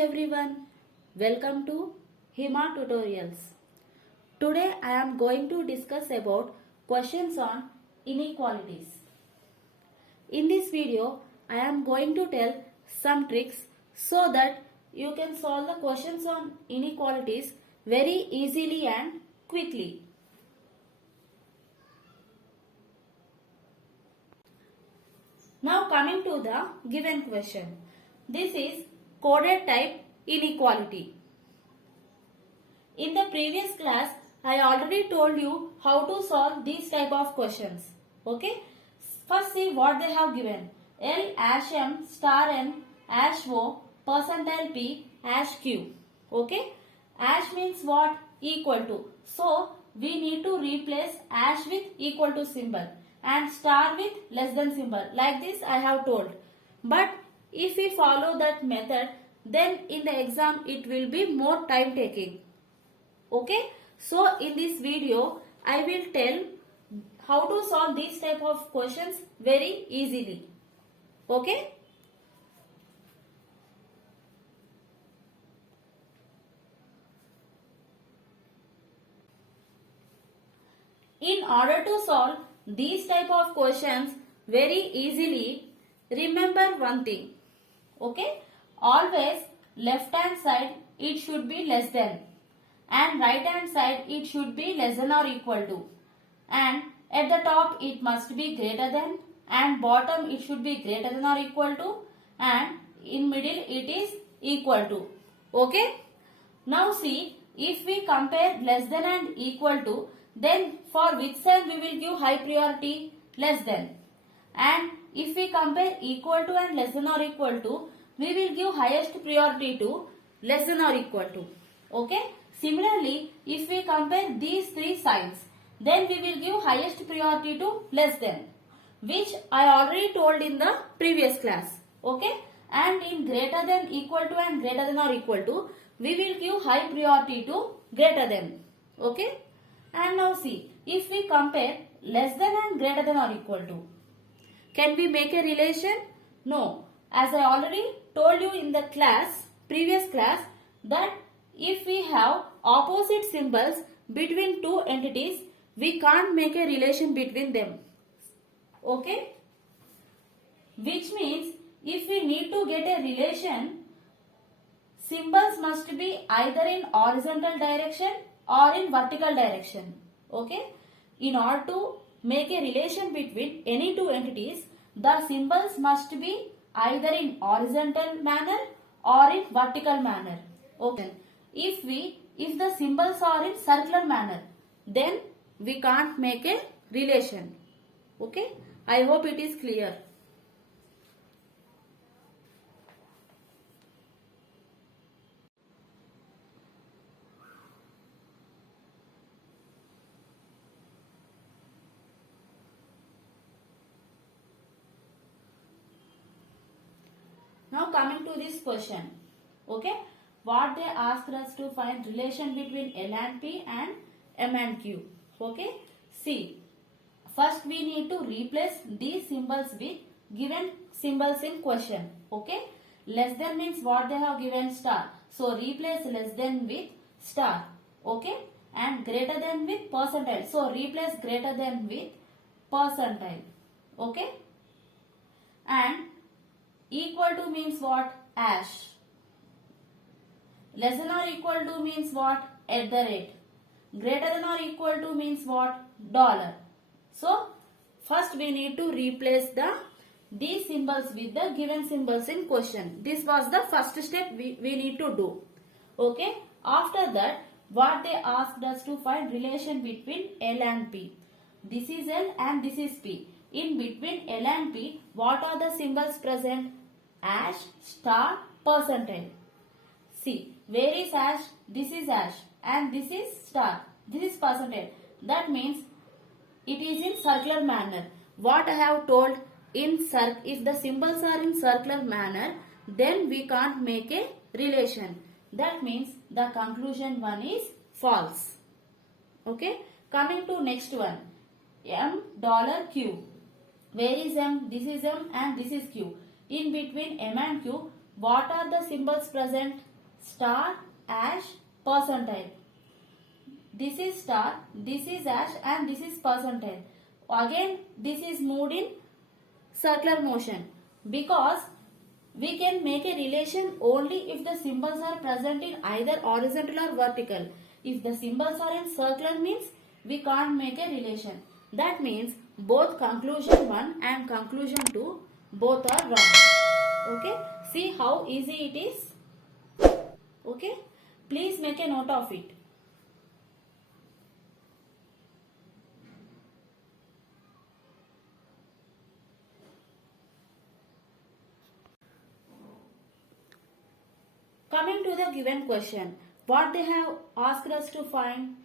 everyone, welcome to Hima Tutorials. Today I am going to discuss about questions on inequalities. In this video I am going to tell some tricks so that you can solve the questions on inequalities very easily and quickly. Now coming to the given question. This is coded type inequality. In the previous class, I already told you how to solve these type of questions. Okay. First see what they have given. L hash M star N hash O percentile P hash Q. Okay. Hash means what? Equal to. So, we need to replace hash with equal to symbol and star with less than symbol. Like this I have told. But if we follow that method, then in the exam it will be more time taking. Okay. So in this video I will tell how to solve these type of questions very easily. Okay. In order to solve these type of questions very easily, remember one thing. Okay, always left hand side it should be less than and right hand side it should be less than or equal to, and at the top it must be greater than and bottom it should be greater than or equal to, and in middle it is equal to. Okay, now see, if we compare less than and equal to, then for which sign we will give high priority? Less than. And if we compare equal to and less than or equal to, we will give highest priority to less than or equal to. Okay. Similarly, if we compare these three signs, then we will give highest priority to less than, which I already told in the previous class. Okay. And in greater than, equal to and greater than or equal to, we will give high priority to greater than. Okay. And now see, if we compare less than and greater than or equal to, can we make a relation? No. As I already told you in the previous class, that if we have opposite symbols between two entities, we can't make a relation between them. Okay? Which means, if we need to get a relation, symbols must be either in horizontal direction or in vertical direction. Okay? In order to make a relation between any two entities, the symbols must be either in horizontal manner or in vertical manner. Okay. If the symbols are in circular manner, then we can't make a relation. Okay? I hope it is clear. Now coming to this question. Okay. What they asked us to find relation between L and P and M and Q. Okay. See. First we need to replace these symbols with given symbols in question. Okay. Less than means what they have given? Star. So replace less than with star. Okay. And greater than with percentile. So replace greater than with percentile. Okay. And equal to means what? Hash. Less than or equal to means what? At the rate. Greater than or equal to means what? Dollar. So, first we need to replace these symbols with the given symbols in question. This was the first step we need to do. Okay. After that, what they asked us to find relation between L and P. This is L and this is P. In between L and P, what are the symbols present? Hash, star, percentile. See, where is hash? This is hash and this is star. This is percentile. That means it is in circular manner. What I have told, if the symbols are in circular manner, then we can't make a relation. That means the conclusion one is false. Okay. Coming to next one. $Q. Where is M? This is M and this is Q. In between M and Q, what are the symbols present? star, ash, percentile. This is star, this is ash, and this is percentile. Again, this is moved in circular motion because we can make a relation only if the symbols are present in either horizontal or vertical. If the symbols are in circular means we can't make a relation. That means both conclusion 1 and conclusion 2 both are wrong. Okay, see how easy it is. Okay, please make a note of it. Coming to the given question, what they have asked us to find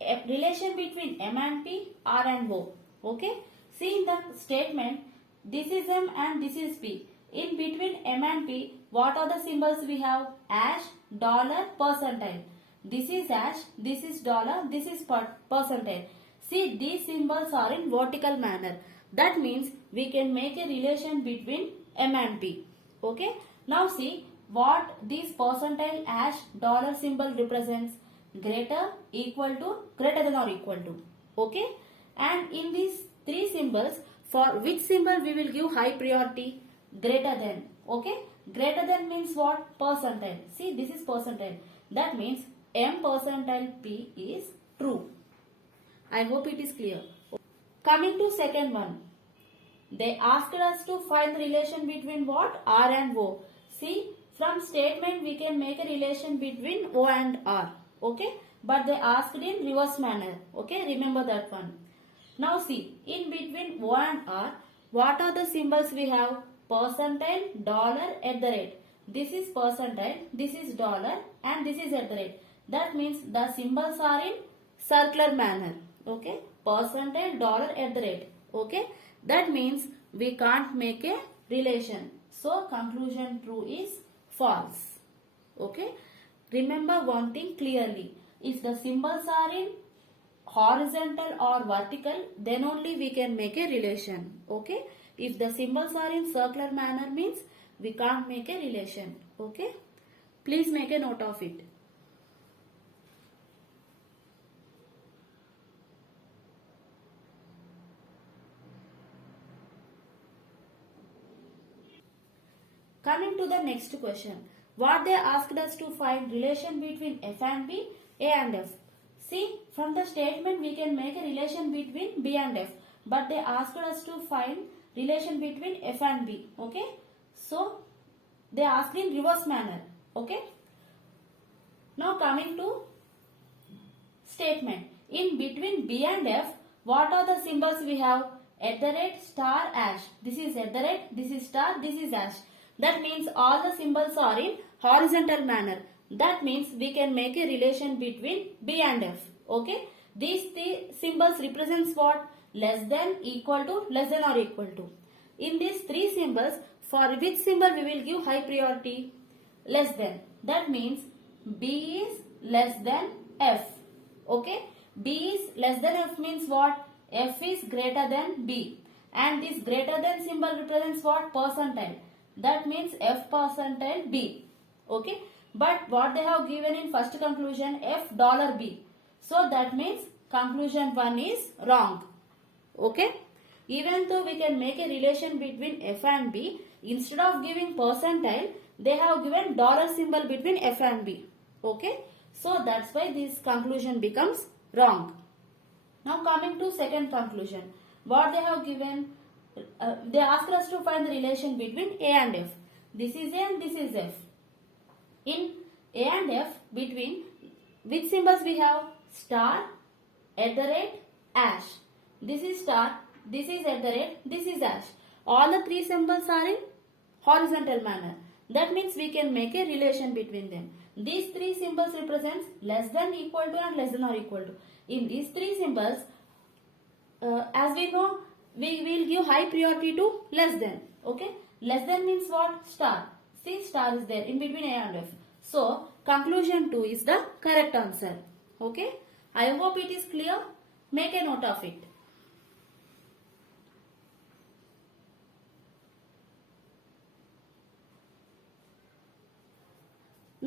a relation between M and P, R and O. Okay, see in the statement, this is M and this is P. In between M and P, what are the symbols we have? Ash, dollar, percentile. This is ash, this is dollar, this is percentile. See, these symbols are in vertical manner. That means we can make a relation between M and P. Okay, now see what this percentile, ash, dollar symbol represents. Greater, equal to, greater than or equal to. Okay, and in these three symbols, for which symbol we will give high priority? Greater than. Okay, greater than means what? Percentile. See, this is percentile. That means M percentile P is true. I hope it is clear. Coming to second one, they asked us to find the relation between what? R and O. See, from statement we can make a relation between O and R. Okay, but they asked in reverse manner. Okay, remember that one. Now see, in between O and R, what are the symbols we have? Percentile, dollar, at the rate. This is percentile, this is dollar, and this is at the rate. That means the symbols are in circular manner. Okay, percentile, dollar, at the rate. Okay, that means we can't make a relation. So conclusion true is false. Okay, remember one thing clearly. If the symbols are in horizontal or vertical, then only we can make a relation. Okay, if the symbols are in circular manner means we can't make a relation. Okay, please make a note of it. Coming to the next question, what they asked us to find relation between F and B, A and F. See, from the statement we can make a relation between B and F, but they asked us to find relation between F and B. Okay, so they asked in reverse manner. Okay, now coming to statement, in between B and F, what are the symbols we have? At the rate, star, ash. This is at the rate, this is star, this is ash. That means all the symbols are in horizontal manner. That means we can make a relation between B and F. Okay, these three symbols represents what? Less than, equal to, less than or equal to. In these three symbols, for which symbol we will give high priority? Less than. That means B is less than F. Okay, B is less than F means what? F is greater than B. And this greater than symbol represents what? Percentile. That means F percentile B. Okay, but what they have given in first conclusion, F dollar B. So that means conclusion 1 is wrong. Okay, even though we can make a relation between F and B, instead of giving percentile, they have given dollar symbol between F and B. Okay, so that's why this conclusion becomes wrong. Now coming to second conclusion, what they have given, they asked us to find the relation between A and F. This is A and this is F. In A and F, between which symbols we have? Star, at the rate, ash. This is star, this is at the rate, this is ash. All the three symbols are in horizontal manner. That means we can make a relation between them. These three symbols represents less than, equal to, and less than or equal to. In these three symbols, as we know, we will give high priority to less than. Okay, less than means what? Star. See, star is there in between A and F. So conclusion 2 is the correct answer. Okay, I hope it is clear. Make a note of it.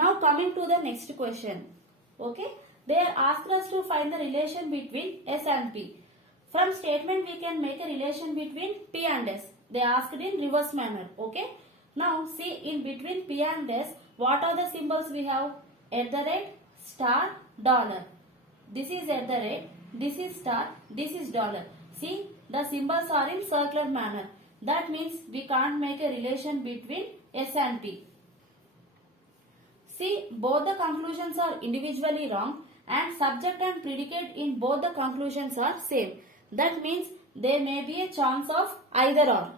Now coming to the next question. Okay. They asked us to find the relation between S and P. From statement we can make a relation between P and S. They asked in reverse manner. Okay. Now see, in between P and S, what are the symbols we have? At the rate, star, dollar. This is at the rate, this is star, this is dollar. See, the symbols are in circular manner. That means we can't make a relation between S and P. See, both the conclusions are individually wrong and subject and predicate in both the conclusions are same. That means there may be a chance of either or.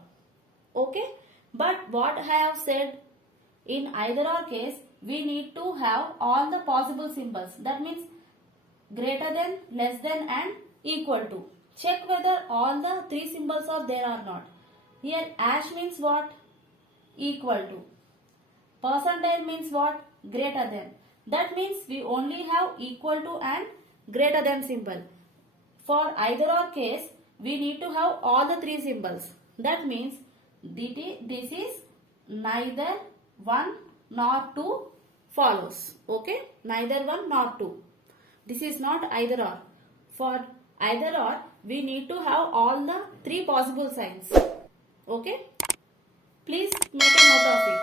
Okay? But what I have said, in either or case, we need to have all the possible symbols. That means greater than, less than and equal to. Check whether all the three symbols are there or not. Here ash means what? Equal to. Percentile means what? Greater than. That means we only have equal to and greater than symbol. For either or case, we need to have all the three symbols. That means this is neither one nor two follows. Okay? Neither one nor two. This is not either or. For either or, we need to have all the three possible signs. Okay? Please make a note of it.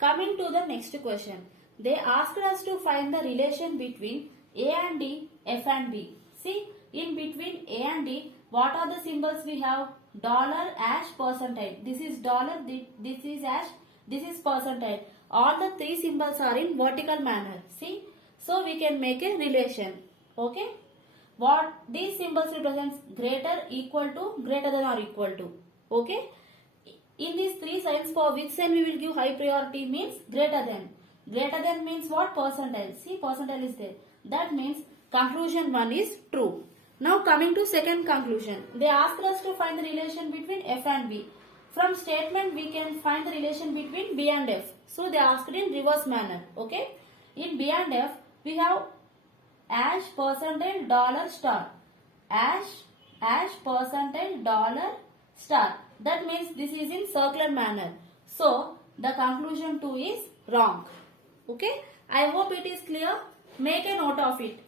Coming to the next question. They asked us to find the relation between A and D, F and B. See, in between A and D, what are the symbols we have? Dollar, ash, percentile. This is dollar, this is ash, this is percentile. All the three symbols are in vertical manner. See, so we can make a relation. Okay? What these symbols represents? Greater, equal to, greater than or equal to. Okay? In these three signs, for which sign we will give high priority means greater than. Greater than means what? Percentile. See, percentile is there. That means conclusion 1 is true. Now coming to second conclusion. They asked us to find the relation between F and B. From statement we can find the relation between B and F. So they asked in reverse manner. Okay. In B and F we have ash, percentile, dollar, star. Ash, percentile, dollar, star. That means this is in circular manner. So the conclusion 2 is wrong. Okay. I hope it is clear. Make a note of it.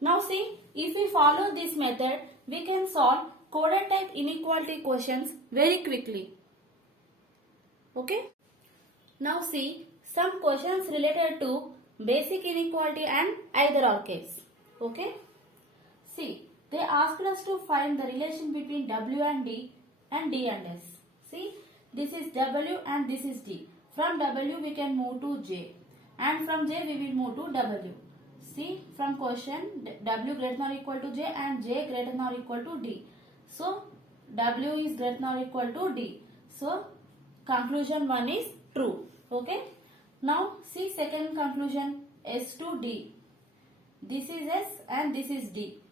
Now see, if we follow this method, we can solve coded type inequality questions very quickly. Okay. Now see, some questions related to basic inequality and either or case. Okay. See, they asked us to find the relation between W and D and D and S. See, this is W and this is D. From W we can move to J and from J we will move to W. See, from question W greater than or equal to J and J greater than or equal to D. So, W is greater than or equal to D. So, conclusion 1 is true. Okay. Now, see second conclusion, S to D. This is S and this is D.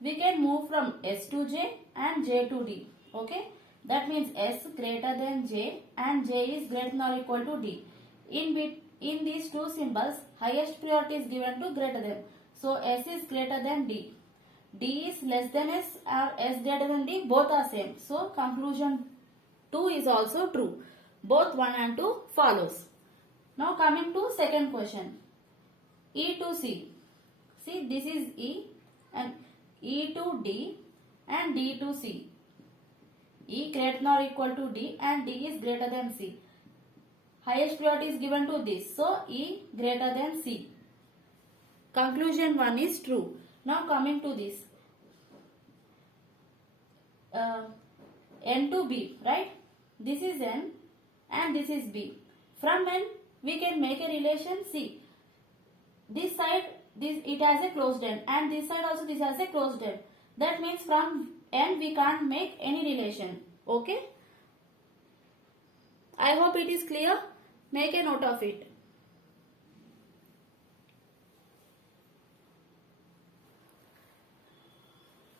We can move from S to J and J to D. Okay. That means S greater than J and J is greater than or equal to D. In these two symbols, highest priority is given to greater than. So, S is greater than D. D is less than S or S greater than D, both are same. So, conclusion 2 is also true. Both 1 and 2 follows. Now, coming to second question. E to C. See, this is E and E to D and D to C. E greater than or equal to D and D is greater than C. Highest priority is given to this. So, E greater than C. Conclusion 1 is true. Now, coming to this. N to B, right? This is N and this is B. From N, we can make a relation. See, this side, it has a closed end and this side also this has a closed end. That means from N, we can't make any relation. Okay? I hope it is clear. Make a note of it.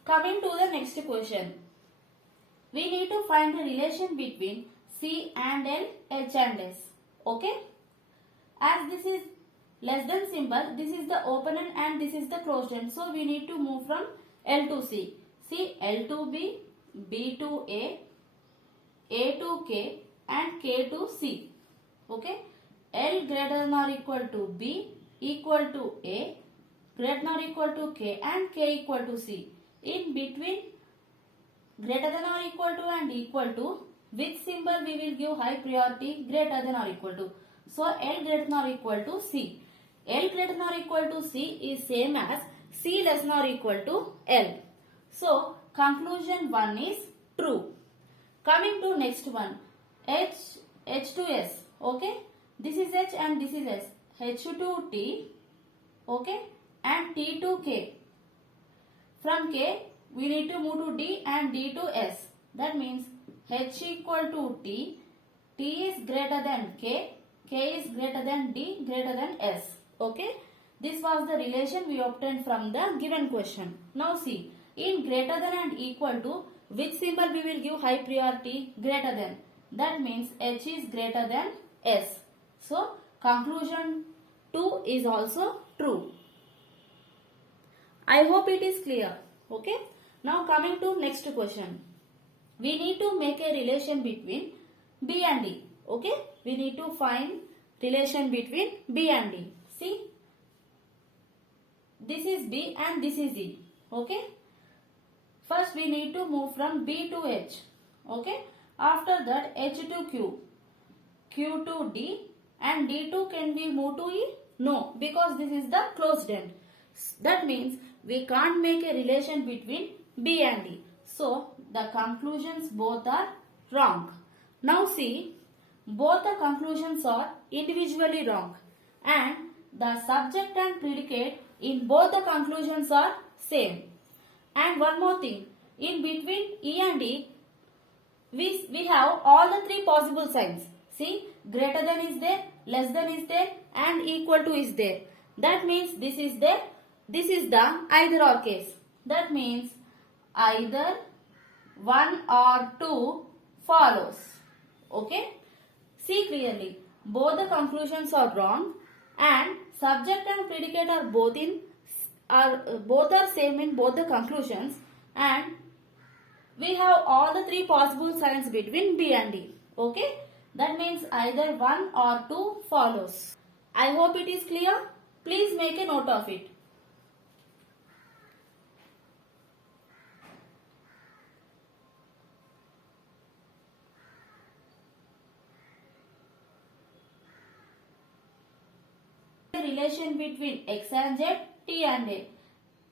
Coming to the next question. We need to find the relation between C and L, H and S. Okay? As this is less than symbol, this is the open end and this is the closed end. So we need to move from L to C. See, L to B, B to A to K and K to C. Okay. L greater than or equal to B, equal to A, greater than or equal to K and K equal to C. In between greater than or equal to and equal to, which symbol we will give high priority? Greater than or equal to. So L greater than or equal to C. L greater than or equal to C is same as C less than or equal to L. So conclusion 1 is true. Coming to next one, H to S. Okay, this is H and this is S. H to T. Okay, and T to K. From K we need to move to D and D to S. That means H equal to T, T is greater than K, K is greater than D, greater than S. Okay, this was the relation we obtained from the given question. Now see, in greater than and equal to, which symbol we will give high priority? Greater than. That means H is greater than S. So conclusion 2 is also true. I hope it is clear. Okay. Now coming to next question. We need to make a relation between B and D. Okay. We need to find relation between B and D. See. This is B and this is E. Okay. First we need to move from B to H. Okay. After that H to Q. Q to D and D to, can we move to E? No, because this is the closed end. That means we can't make a relation between B and D. So the conclusions both are wrong. Now see, both the conclusions are individually wrong and the subject and predicate in both the conclusions are same. And one more thing, in between E and D, we have all the three possible signs. See, greater than is there, less than is there and equal to is there. That means this is there, this is the either or case. That means either 1 or 2 follows. Okay. See clearly, both the conclusions are wrong and subject and predicate are both are same in both the conclusions, and we have all the three possible signs between B and D. Okay. That means either 1 or 2 follows. I hope it is clear. Please make a note of it. Relation between X and Z, T and A.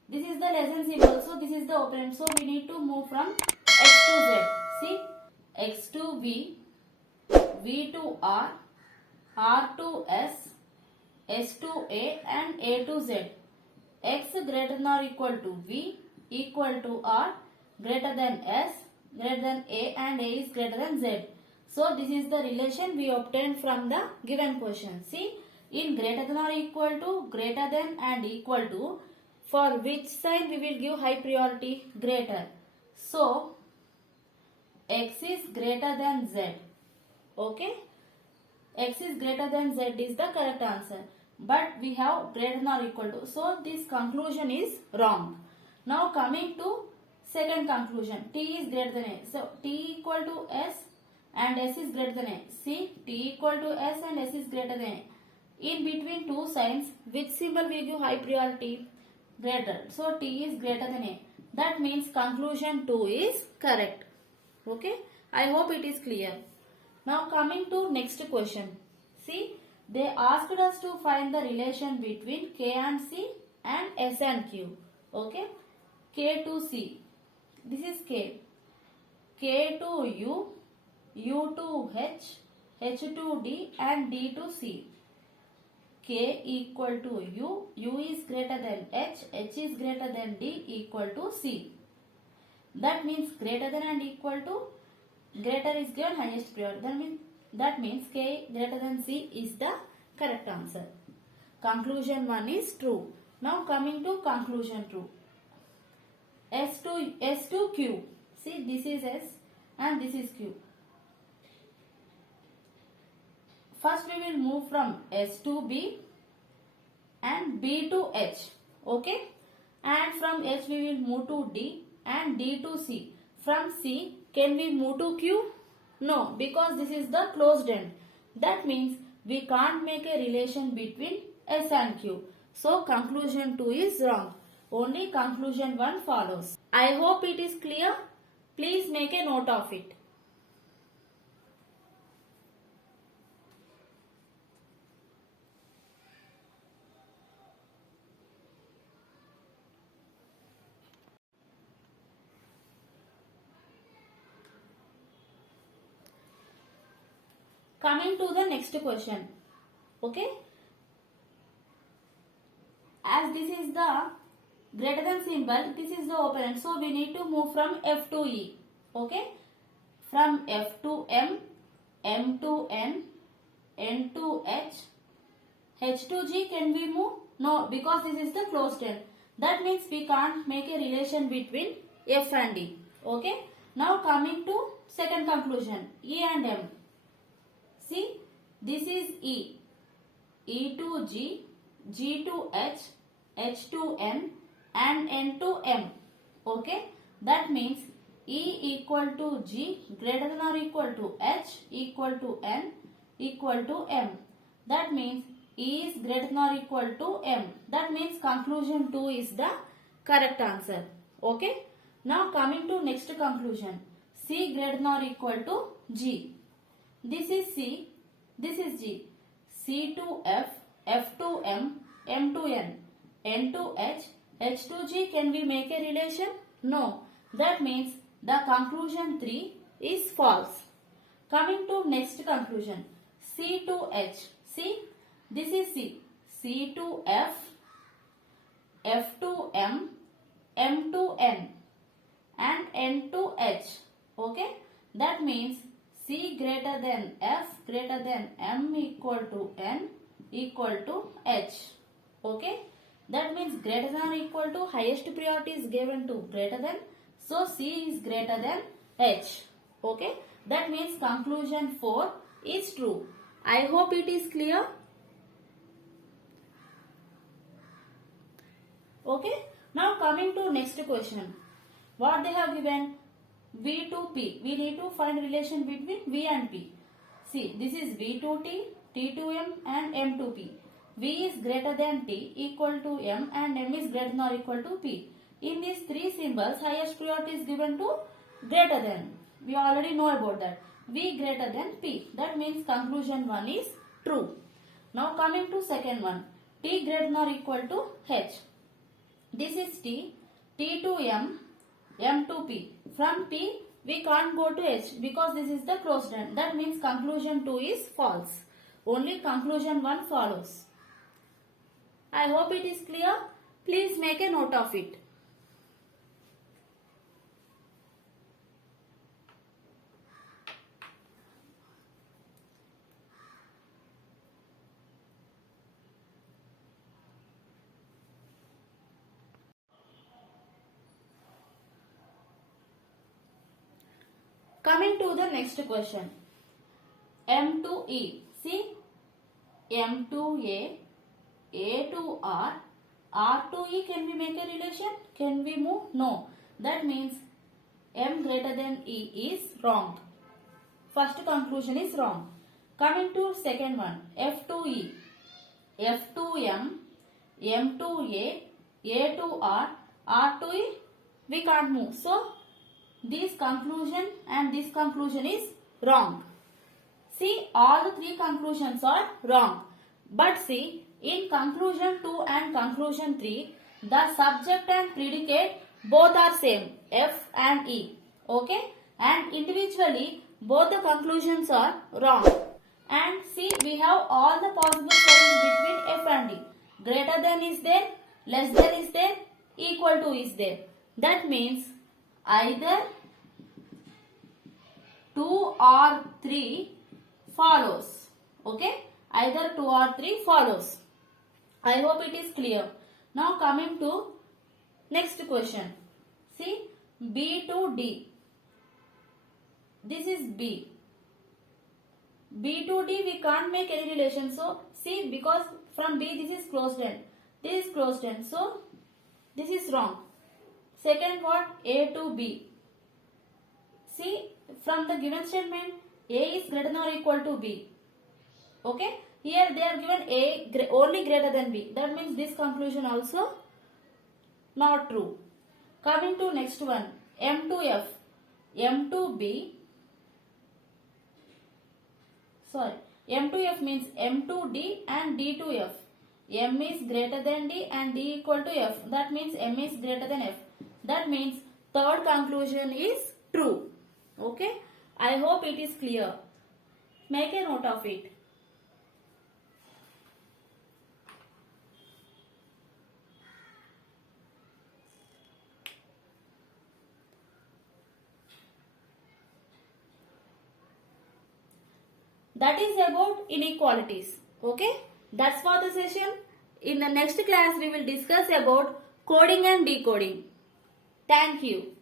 This is the lesson symbol, so this is the operand. So we need to move from X to Z. See, X to V, V to R, R to S, S to A and A to Z. X greater than or equal to V, equal to R, greater than S, greater than A and A is greater than Z. So this is the relation we obtained from the given question. See, in greater than or equal to, greater than and equal to, for which sign we will give high priority? Greater. So X is greater than Z. Okay. X is greater than Z is the correct answer. But we have greater than or equal to. So this conclusion is wrong. Now coming to second conclusion. T is greater than A. So T equal to S and S is greater than A. See, T equal to S and S is greater than A. In between two signs, which symbol we give high priority? Greater. So T is greater than A. That means conclusion 2 is correct. Okay. I hope it is clear. Now coming to next question. See, they asked us to find the relation between K and C and S and Q. Okay. K to C. This is K. K to U, U to H, H to D and D to C. K equal to U, U is greater than H, H is greater than D equal to C. That means greater than and equal to, greater is given highest priority. That means K greater than C is the correct answer. Conclusion 1 is true. Now coming to conclusion 2. S to Q. See, this is S and this is Q. First we will move from S to B, and B to H. Okay. And from H we will move to D and D to C. From C can we move to Q? No, because this is the closed end. That means we can't make a relation between S and Q. So conclusion 2 is wrong. Only conclusion 1 follows. I hope it is clear. Please make a note of it. Coming to the next question. Okay. As this is the greater than symbol, this is the open. So we need to move from F to E. Okay. From F to M, M to N, N to H, H to G can we move? No, because this is the closed end. That means we can't make a relation between F and E. Okay. Now coming to second conclusion, E and M. See, this is E. E to G, G to H, H to N and N to M. Okay. That means E equal to G greater than or equal to H equal to N equal to M. That means E is greater than or equal to M. That means conclusion 2 is the correct answer. Okay. Now coming to next conclusion. C greater than or equal to G. This is C. This is G. C to F, F to M, M to N, N to H, H to G. Can we make a relation? No. That means the conclusion 3 is false. Coming to next conclusion. C to H. See, this is C. C to F, F to M, M to N and N to H. Okay. That means C greater than F greater than M equal to N equal to H. Okay. That means greater than or equal to highest priority is given to greater than. So C is greater than H. Okay. That means conclusion 4 is true. I hope it is clear. Okay. Now coming to next question. What they have given? V to P. We need to find relation between V and P. See, this is V to T, T to M and M to P. V is greater than T equal to M and M is greater than or equal to P. In these three symbols, highest priority is given to greater than. We already know about that. V greater than P. That means conclusion 1 is true. Now coming to second one. T greater than or equal to H. This is T, T to M, M to P. From P, we can't go to H because this is the closed end. That means conclusion 2 is false. Only conclusion 1 follows. I hope it is clear. Please make a note of it. Coming to the next question. M to E. See, M to A to R to E. Can we make a relation? Can we move? No. That means M greater than E is wrong. First conclusion is wrong. Coming to second one. F to E. F to M, M to A to R to E. We can't move. So, this conclusion and this conclusion is wrong. See, all the three conclusions are wrong. But see, in conclusion 2 and conclusion 3, the subject and predicate both are same, F and E. Okay? And individually, both the conclusions are wrong. And see, we have all the possible spellings between F and E. Greater than is there, less than is there, equal to is there. That means either 2 or 3 follows. Okay? Either 2 or 3 follows. I hope it is clear. Now coming to next question. See, B to D. This is B. B to D we can't make any relation. So, see, because from B this is closed end. This is closed end. So this is wrong. Second what? A to B. See, from the given statement, A is greater than or equal to B. Okay. Here they are given A only greater than B. That means this conclusion also not true. Coming to next one. M to F. M to B. Sorry. M to F means M to D and D to F. M is greater than D and D equal to F. That means M is greater than F. That means third conclusion is true. Okay. I hope it is clear. Make a note of it. That is about inequalities. Okay. That's for the session. In the next class, we will discuss about coding and decoding. Thank you.